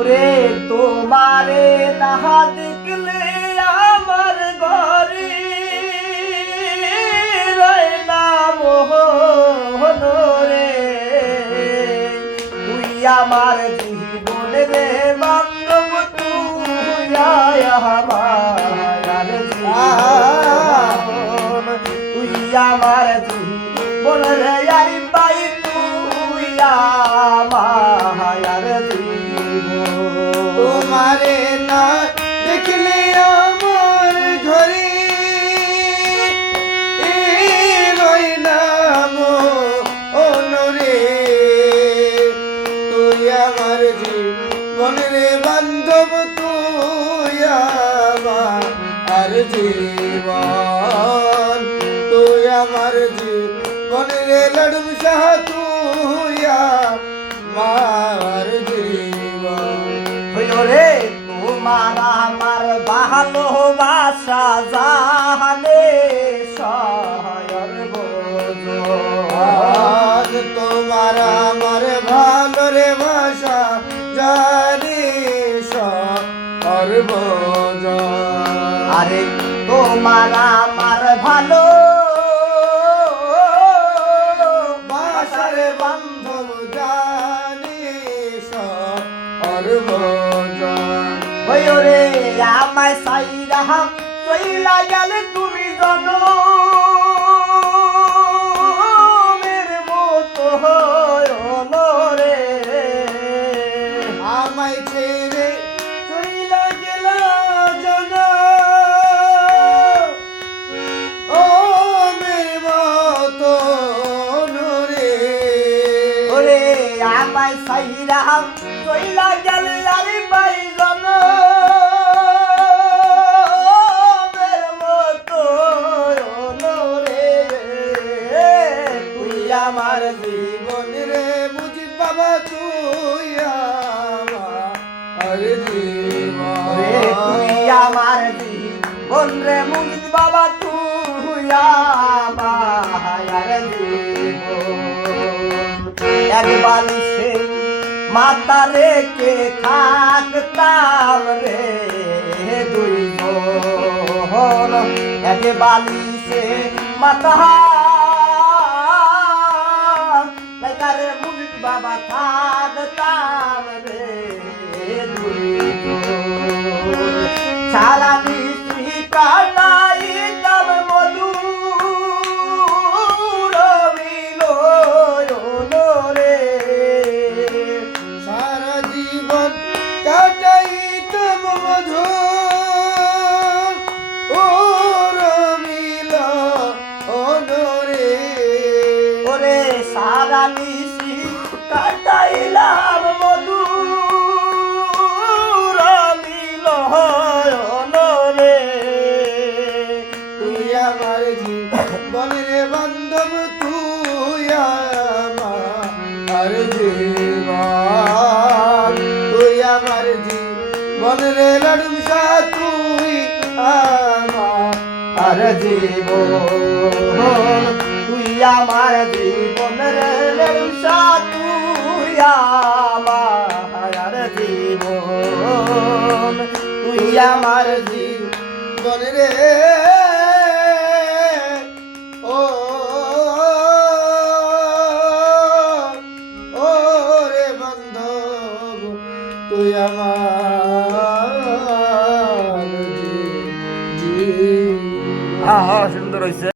ওরে তোমারে নাহা দেখলে আমার ঘরে রয় না মোহন রে। তুই আমার জীবন রে বান্ধব, তুই আমার তুই আমার জীবন রে তোমারে না দেখলে আমার ঘরে রই নাম অনরে তুই আমার জীবন রে বান্ধব, তুই আমার আর জীবন। তুই আমার জীবন রে লড়ুম শাহ, তুই আমার তোমার আমার ভালোবাসা জানে বোঝ। আজ তোমার আমার ভালো রে ভাষা জানি সর্বজ আরে তোমার আমার আমায় সাইরা চইলা গেলে তুমি জন মতো হইল রে। আমায় গেল ও মের মতো রে। আমায় সাইরা কইলা গেল আরে বাই আমার জীবন রে মুজিদ বাবা, তুই আমার জীবন। এক বালিশে মাতা রেখে থাকতাম রে দুই বোন এক বালিশে মাতা মুজিদ বাবা থাকতাম রে দুই আমার জীবন রে বান্ধব তুই আমার জীবন, তুই আমার জীবন রে লড়ুম সা তুই আমার জীবন, তুই আমার জীবন রে লেউসা তুই আমার জীবন, তুই আমার জীবন রে তুই আমার হ্যাঁ সুন্দর হয়েছে